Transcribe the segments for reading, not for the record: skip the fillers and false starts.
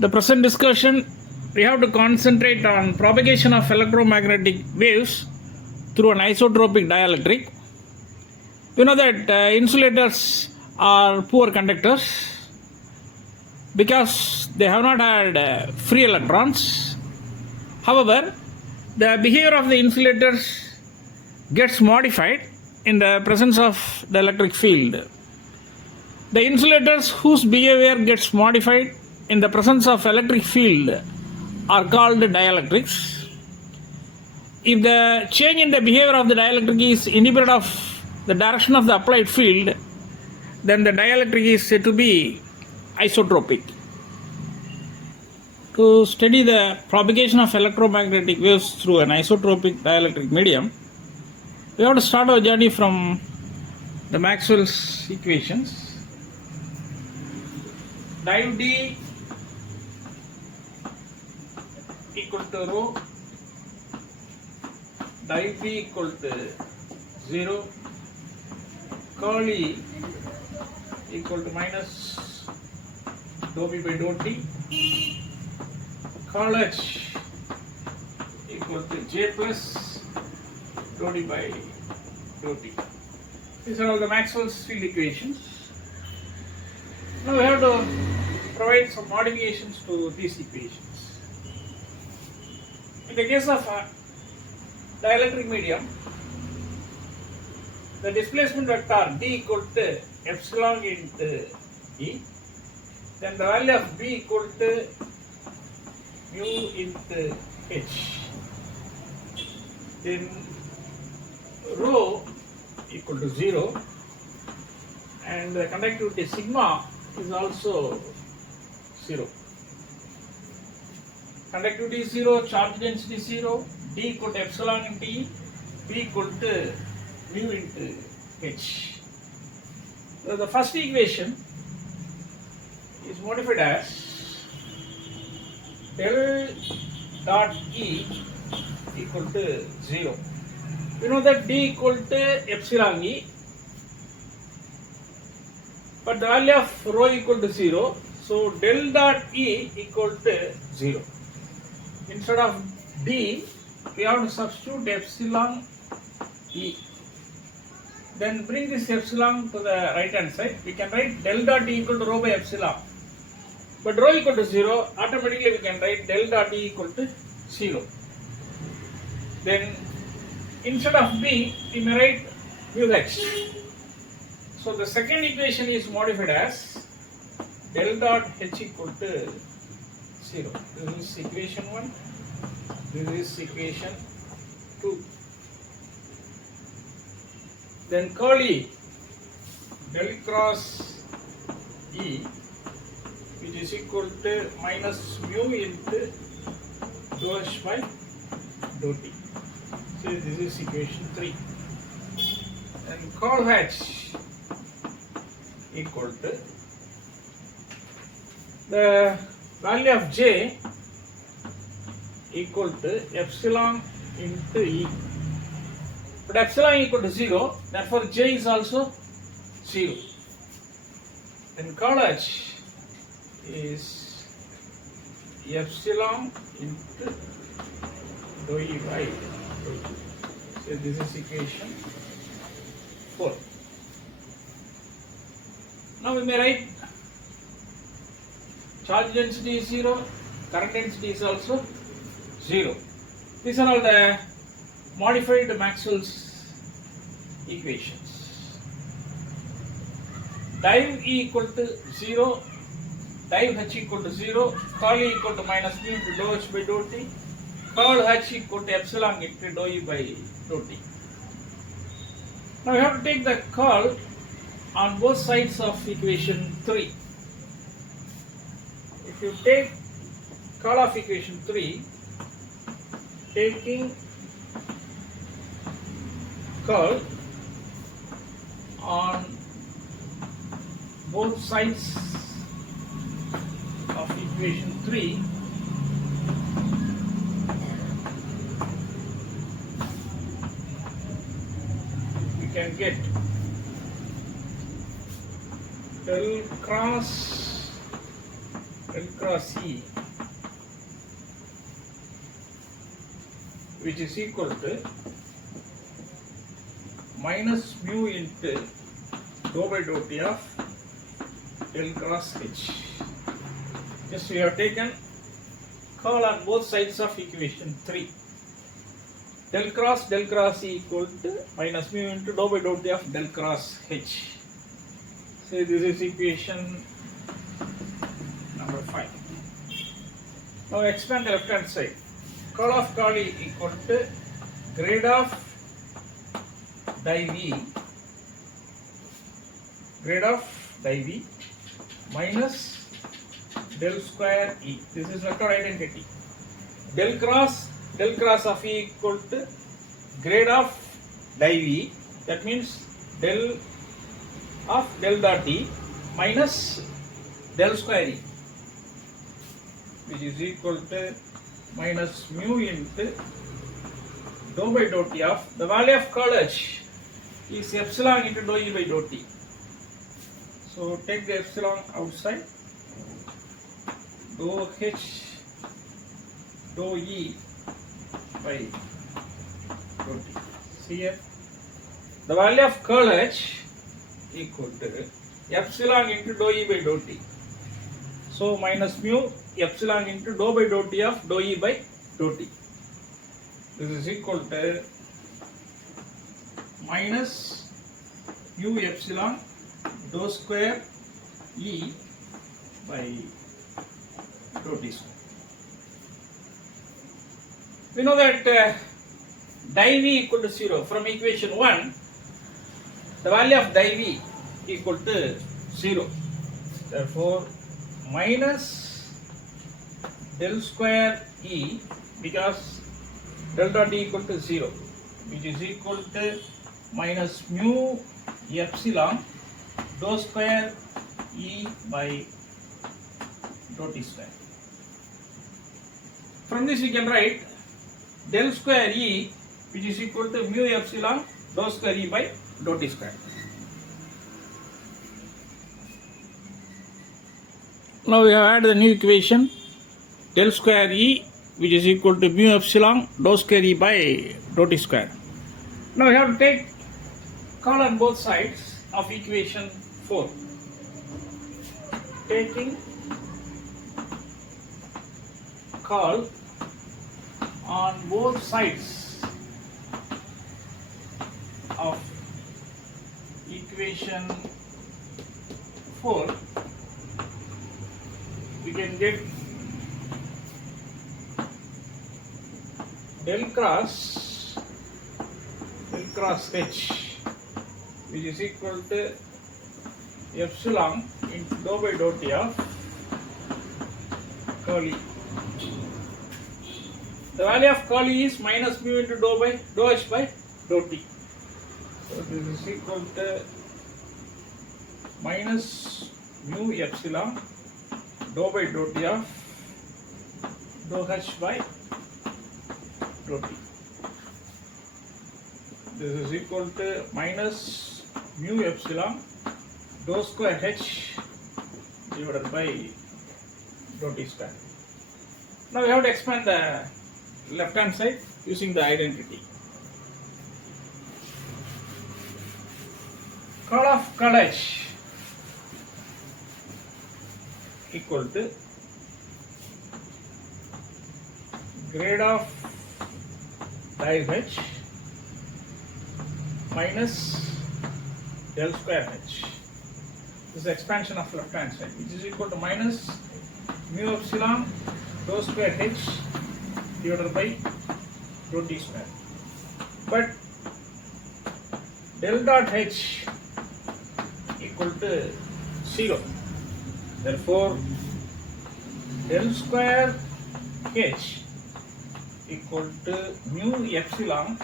The present discussion, we have to concentrate on propagation of electromagnetic waves through an isotropic dielectric. You know that insulators are poor conductors because they have not had free electrons. However, the behavior of the insulators gets modified in the presence of the electric field. The insulators whose behavior gets modified in the presence of electric field are called dielectrics. If the change in the behavior of the dielectric is independent of the direction of the applied field, then the dielectric is said to be isotropic. To study the propagation of electromagnetic waves through an isotropic dielectric medium, we have to start our journey from the Maxwell's equations. Div D equal to rho, div B equal to 0, curl E equal to minus dou B by dou T, curl H equal to J plus dou D by dou T. These are all the Maxwell's field equations. Now we have to provide some modifications to these equations. In the case of a dielectric medium, the displacement vector D equal to epsilon into E, then the value of B equal to mu into H, then rho equal to 0, and the conductivity sigma is also 0. Conductivity is 0, charge density is 0, D equal to epsilon into E, B equal to mu into H. So the first equation is modified as del dot E equal to 0. You know that D equal to epsilon E, but the value of rho equal to 0, so del dot E equal to 0. Instead of D, we have to substitute epsilon E. Then bring this epsilon to the right hand side. We can write del dot E equal to rho by epsilon. But rho equal to 0, automatically we can write del dot E equal to 0. Then instead of B, we may write mu H. So the second equation is modified as del dot H equal to 0. This is equation 1. This is equation 2. Then curl E, del cross E, which is equal to minus mu into dou H by dou T. So this is equation 3. And curl H equal to the value of J equal to epsilon into E. But epsilon equal to 0, therefore J is also 0. Then curl H is epsilon into dou E by dou T. So this is equation 4. Now we may write charge density is 0, current density is also 0. These are all the modified Maxwell's equations. Div E equal to 0, div H equal to 0, curl E equal to minus mu into dou H by dou T, curl H equal to epsilon into dou E by dou T. Now we have to take the curl on both sides of equation 3. If you take curl of equation 3, taking curl on both sides of equation 3, we can get del cross del cross E, which is equal to minus mu into dou by dou t of del cross H. Yes, we have taken curl on both sides of equation 3. Del cross E equal to minus mu into dou by dou t of del cross H. So this is equation number 5. Now expand the left hand side. Curl of curl E equal to grade of div minus del square E. This is vector identity. Del cross of E equal to grade of div E. That means del of del dot E minus del square E, which is equal to minus mu into dou by dou t of the value of curl H is epsilon into dou E by dou t. So take the epsilon outside. Dou H dou E by dou t. See here, the value of curl H equal to epsilon into dou E by dou t. So minus mu epsilon into dou by dou t of dou E by dou t. This is equal to minus mu epsilon dou square E by dou t square. We know that div E equal to 0 from equation 1. The value of div E equal to 0. Therefore, minus del square E, because del dot E equal to 0, which is equal to minus mu epsilon dou square E by dou t square. From this we can write del square E, which is equal to mu epsilon dou square E by dou t square. Now we have added the new equation del square E, which is equal to mu epsilon dou square E by dou t square. Now we have to take curl on both sides of equation 4. Taking curl on both sides of equation 4, we can get del cross H, which is equal to epsilon into dou by dou t of curl E. The value of curl E is minus mu into dou H by dou t. So this is equal to minus mu epsilon dou by dou t of dou H by dou t. This is equal to minus mu epsilon dou square H divided by dou t square. Now we have to expand the left hand side using the identity. Curl of curl H equal to grade of div H minus del square H. This is expansion of left hand side, which is equal to minus mu epsilon dou square H divided by dou t square. But del dot H equal to 0. Therefore, del square H equal to mu epsilon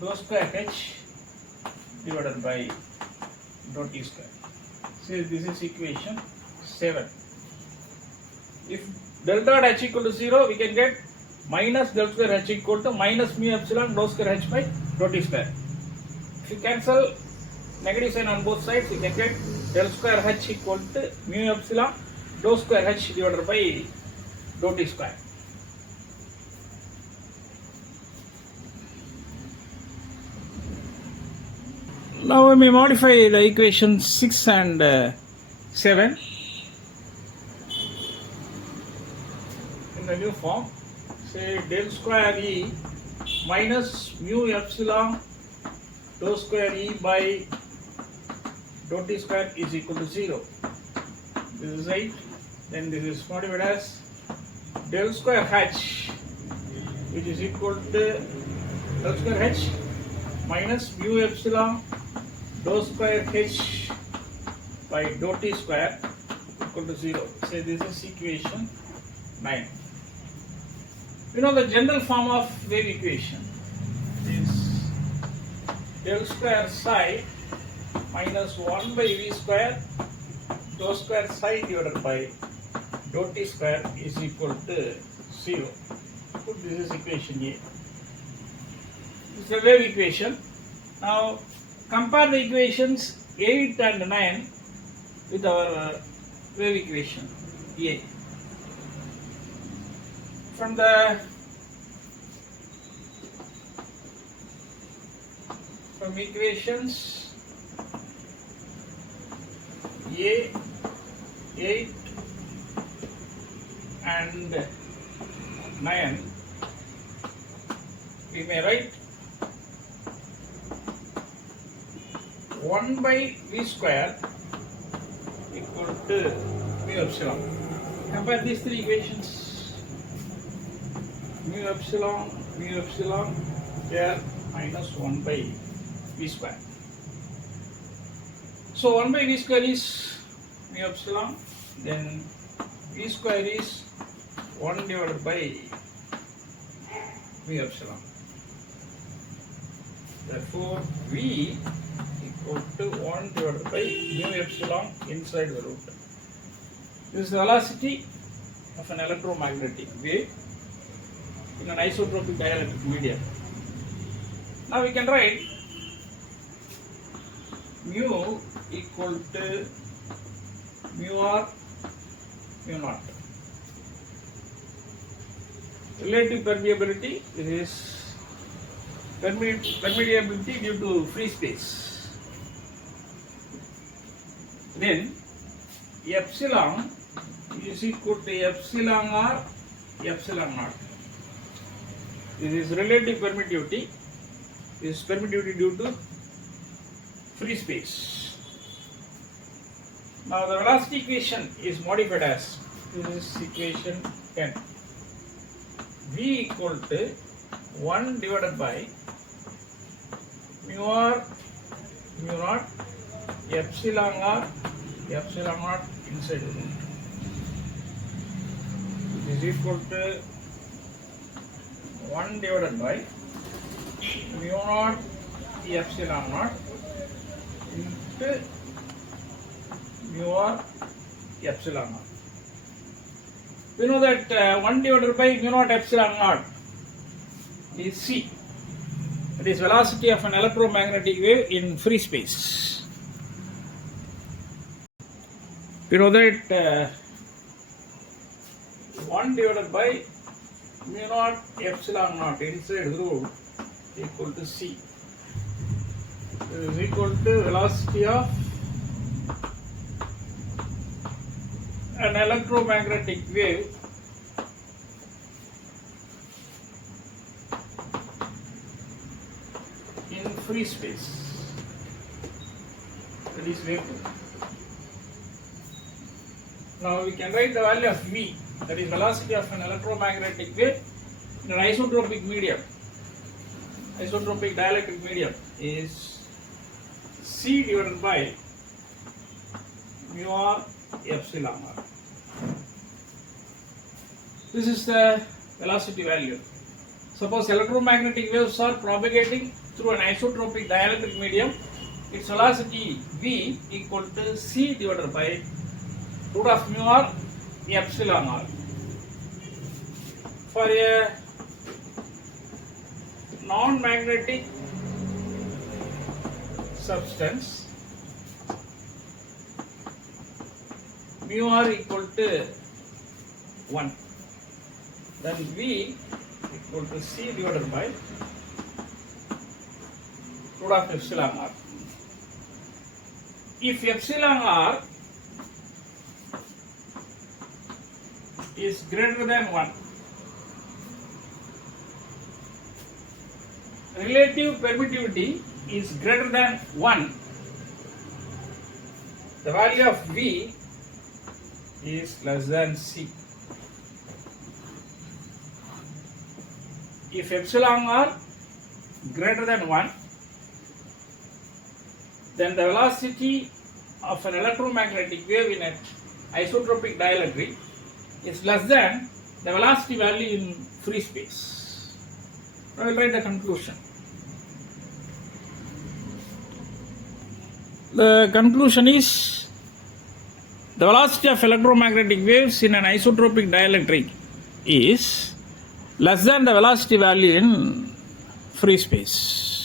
dou square H divided by dou t square. So this is equation 7. If del dot H equal to 0, we can get minus del square H equal to minus mu epsilon dou square H by dou t square. If you cancel negative sign on both sides, you can get del square H equal to mu epsilon dou square h divided by dou t square. Now we may modify the equation 6 and 7 in the new form. Say del square E minus mu epsilon dou square E by dou t square is equal to 0. This is right. Then this is modified as del square h, which is equal to del square h minus mu epsilon dou square h by dou t square equal to 0. Say this is equation 9. You know the general form of wave equation is del square psi minus 1 by v square dou square psi divided by dou t square is equal to 0. Put this is equation A. This is the wave equation. Now compare the equations 8 and 9 with our wave equation A. From equations A, 8 and 9, we may write 1 by v square equal to mu epsilon. Compare these three equations. Mu epsilon, here minus 1 by v square. So 1 by v square is mu epsilon, then v square is 1 divided by mu epsilon. Therefore, v equal to 1 divided by mu epsilon inside the root. This is the velocity of an electromagnetic wave in an isotropic dielectric medium. Now we can write mu equal to mu r mu naught. Relative permeability is permeability due to free space. Then epsilon is equal to epsilon r epsilon naught. This is relative permittivity. This is permittivity due to free space. Now the velocity equation is modified as, this is equation 10. V equal to 1 divided by mu r mu naught epsilon r epsilon naught inside the root. This is equal to 1 divided by mu naught epsilon naught into mu r epsilon naught. We know that 1 divided by mu naught epsilon naught is c. That is velocity of an electromagnetic wave in free space. We know that 1 divided by mu naught epsilon naught inside root equal to c. This is equal to velocity of an electromagnetic wave in free space. That is wave. Now we can write the value of v, that is velocity of an electromagnetic wave in an isotropic medium. Isotropic dielectric medium is c divided by mu r epsilon r. This is the velocity value. Suppose electromagnetic waves are propagating through an isotropic dielectric medium, its velocity v equal to c divided by root of mu r epsilon r. For a non-magnetic substance, mu r equal to 1. Then V equal to C divided by root of epsilon r. If epsilon r is greater than 1, relative permittivity is greater than 1, the value of V is less than C. If epsilon r greater than 1, then the velocity of an electromagnetic wave in an isotropic dielectric is less than the velocity value in free space. Now I will write the conclusion. The conclusion is the velocity of electromagnetic waves in an isotropic dielectric is less than the velocity value in free space.